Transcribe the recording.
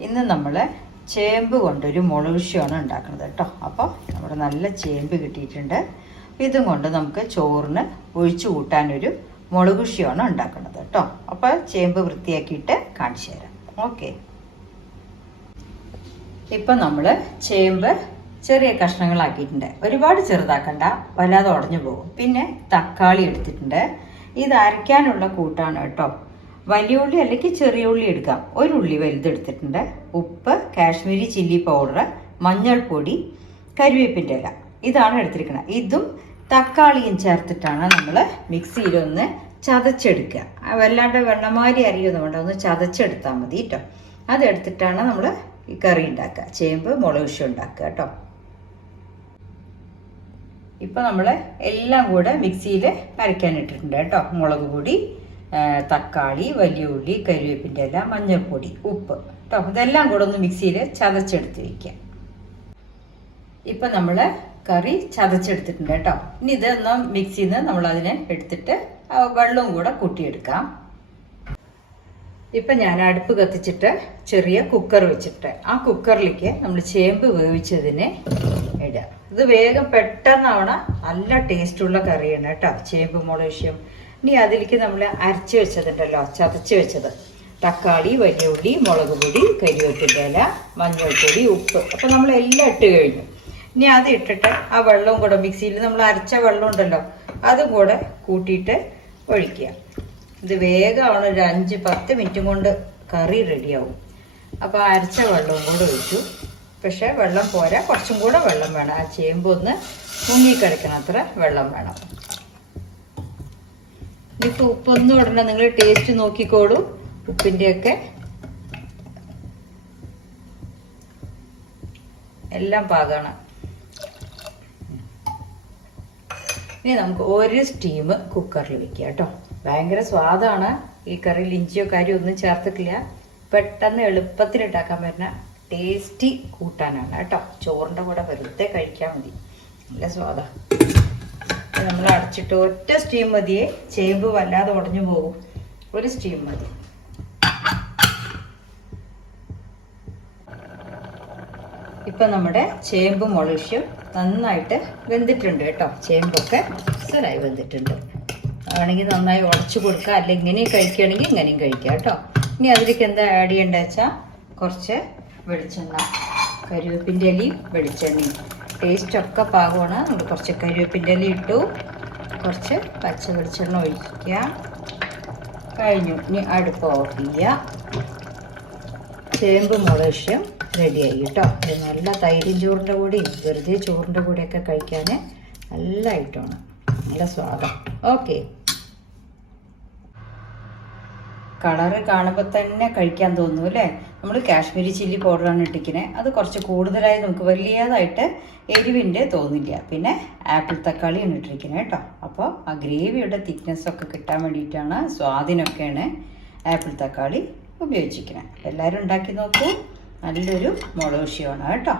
ഇന്ന് നമ്മൾ ചേമ്പ് കൊണ്ടൊരു മുളകുശിയാണ് ഉണ്ടാക്കുന്നത് കേട്ടോ. അപ്പോൾ നമ്മുടെ നല്ല ചേമ്പ് കിട്ടിയിട്ടുണ്ട്. ഇതും കൊണ്ട് നമുക്ക് ചോറിന് ഒഴിച്ചു കൂട്ടാനൊരു മുളകുശിയാണ് ഉണ്ടാക്കുന്നത് കേട്ടോ. അപ്പോൾ ചേമ്പ് വൃത്തിയാക്കിയിട്ട് കാണിച്ചു തരാം. ഓക്കെ. ഇപ്പം നമ്മൾ ചേമ്പ് ചെറിയ കഷ്ണങ്ങളാക്കിയിട്ടുണ്ട്. ഒരുപാട് ചെറുതാക്കണ്ട വല്ലാതെ ഉടഞ്ഞു പോകും. പിന്നെ തക്കാളി എടുത്തിട്ടുണ്ട്. ഇത് അരയ്ക്കാനുള്ള കൂട്ടാണ് കേട്ടോ. വലിയ ഉള്ളി അല്ലെങ്കിൽ ചെറിയ ഉള്ളി എടുക്കാം. ഒരു ഉള്ളി വലുതെടുത്തിട്ടുണ്ട്. ഉപ്പ് കാശ്മീരി ചില്ലി പൗഡർ മഞ്ഞൾപ്പൊടി കരിവേപ്പിന്റെ ഇല. ഇതാണ് എടുത്തിരിക്കുന്നത്. ഇതും തക്കാളിയും ചേർത്തിട്ടാണ് നമ്മൾ മിക്സിയിലൊന്ന് ചതച്ചെടുക്കുക. വല്ലാണ്ട് വെണ്ണമാരി അരിയൊന്നും വേണ്ട ഒന്ന് ചതച്ചെടുത്താൽ മതി കേട്ടോ. അതെടുത്തിട്ടാണ് നമ്മൾ ഈ കറി ഉണ്ടാക്കുക. ചേമ്പ് മുളക് വിഷം ഉണ്ടാക്കുക കേട്ടോ. ഇപ്പം നമ്മൾ എല്ലാം കൂടെ മിക്സിയിൽ അരയ്ക്കാനിട്ടിട്ടുണ്ട് കേട്ടോ. മുളക് പൊടി തക്കാളി വലിയ ഉള്ളി കരിവേപ്പിന്റെ ഇല മഞ്ഞൾപ്പൊടി ഉപ്പ്. കേട്ടോ ഇതെല്ലാം കൂടെ ഒന്ന് മിക്സിയിൽ ചതച്ചെടുത്ത് വയ്ക്കാം ഇപ്പം നമ്മൾ കറി ചതച്ചെടുത്തിട്ടുണ്ട് കേട്ടോ. ഇനി ഇതൊന്ന് മിക്സിയിൽ നിന്ന് നമ്മളതിനെ എടുത്തിട്ട് വെള്ളവും കൂടെ കൂട്ടിയെടുക്കാം. ഇപ്പം ഞാൻ അടുപ്പ് കത്തിച്ചിട്ട് ചെറിയ കുക്കർ വെച്ചിട്ട് ആ കുക്കറിലേക്ക് നമ്മൾ ചേമ്പ് വേവിച്ചതിനെ ഇടുക. ഇത് വേഗം പെട്ടെന്നാവണ നല്ല ടേസ്റ്റുള്ള കറിയാണ് കേട്ടോ. ചേമ്പ് മുളശ്യം ഇനി അതിലേക്ക് നമ്മൾ അരച്ച് വെച്ചതുണ്ടല്ലോ ചതച്ച് വെച്ചത്. തക്കാളി വലിയ ഉള്ളി മുളക് പൊടി കരിവേപ്പിന്റെ ഇല മഞ്ഞൾപ്പൊടി ഉപ്പ്. അപ്പം നമ്മൾ എല്ലാം ഇട്ട് കഴിഞ്ഞു. ഇനി അത് ഇട്ടിട്ട് ആ വെള്ളവും കൂടെ മിക്സിയിൽ നമ്മൾ അരച്ച വെള്ളം ഉണ്ടല്ലോ അതും കൂടെ കൂട്ടിയിട്ട് ഒഴിക്കുക. ഇത് വേഗമാണ് ഒരു അഞ്ച് പത്ത് മിനിറ്റ് കൊണ്ട് കറി റെഡിയാവും. അപ്പോൾ അരച്ച വെള്ളവും കൂടെ ഒഴിച്ചു. പക്ഷേ വെള്ളം പോരാ കുറച്ചും കൂടെ വെള്ളം വേണം. ആ ചേമ്പ് ഒന്ന് അത്ര വെള്ളം വേണം. ഇനിയിപ്പോൾ ഉപ്പൊന്നും ഇടണ്ട. നിങ്ങൾ ടേസ്റ്റ് നോക്കിക്കോളൂ ഉപ്പിന്റെയൊക്കെ എല്ലാം പാകമാണ് ഇനി നമുക്ക് ഒരു സ്റ്റീം കുക്കറിൽ വെക്കുക കേട്ടോ. ഭയങ്കര സ്വാദാണ്. ഈ കറിയിൽ ഇഞ്ചിയോ കാര്യമോ ഒന്നും ചേർത്തിട്ടില്ല. പെട്ടെന്ന് എളുപ്പത്തിൽ ഉണ്ടാക്കാൻ പറ്റുന്ന ടേസ്റ്റി കൂട്ടാനാണ് കേട്ടോ. ചോറിന്റെ കൂടെ വെറുതെ കഴിക്കാൻ മതി. നല്ല സ്വാദാ. ഇത് നമ്മൾ അടച്ചിട്ട് ഒറ്റ സ്റ്റീം മതിയേ. ചേമ്പ് വല്ലാതെ ഉടഞ്ഞു പോകും. ഒരു സ്റ്റീം മതി. ഇപ്പം നമ്മുടെ ചേമ്പ് മുളശ്യം നന്നായിട്ട് വെന്തിട്ടുണ്ട് കേട്ടോ. ചേമ്പൊക്കെ സ്ഥലമായി വെന്തിട്ടുണ്ട്. ആണെങ്കിൽ നന്നായി ഉടച്ചു കൊടുക്കുക. അല്ലെങ്കിൽ ഇങ്ങനെയും കഴിക്കുകയാണെങ്കിൽ ഇങ്ങനെയും കഴിക്കുക കേട്ടോ. ഇനി അതിലേക്ക് എന്താ ആഡ് ചെയ്യേണ്ടത് വെച്ചാൽ കുറച്ച് വെളിച്ചെണ്ണ. കരിവേപ്പിന്റെ ഇലയും വെളിച്ചെണ്ണയും. ടേസ്റ്റ് ഒക്കെ പാകമാണ്. നമ്മൾ കുറച്ച് കരിവേപ്പിന്റെ ഇട്ടു. കുറച്ച് പച്ച വെളിച്ചെണ്ണ ഒഴിക്കുക. കഴിഞ്ഞു. ഇനി അടുപ്പ് ഓഫ് ചെയ്യുക. ചേമ്പ് മുളശ്യം റെഡിയായി കേട്ടോ. നല്ല തൈരും ചോറിന്റെ കൂടെയും വെറുതെ ചോറിന്റെ കൂടെയൊക്കെ കഴിക്കാൻ നല്ല ഐറ്റമാണ് നല്ല സ്വാദം. ഓക്കെ കളറ് കാണുമ്പോൾ തന്നെ കഴിക്കാൻ തോന്നും അല്ലേ? നമ്മൾ കാശ്മീരി ചില്ലി പൗഡറാണ് ഇട്ടിക്കുന്നത് അത് കുറച്ച് കൂടുതലായി നമുക്ക് വലിയതായിട്ട് എരിവിന്റെ തോന്നില്ല. പിന്നെ ആപ്പിൾ തക്കാളിയാണ് ഇട്ടിരിക്കുന്നത് കേട്ടോ. അപ്പോൾ ആ ഗ്രേവിയുടെ തിക്നെസ്സൊക്കെ കിട്ടാൻ വേണ്ടിയിട്ടാണ് സ്വാദിനൊക്കെയാണ് ആപ്പിൾ തക്കാളി ഉപയോഗിച്ചിരിക്കുന്നത് എല്ലാവരും ഉണ്ടാക്കി നോക്കൂ. നല്ലൊരു മുളക് വിഷയമാണ് കേട്ടോ.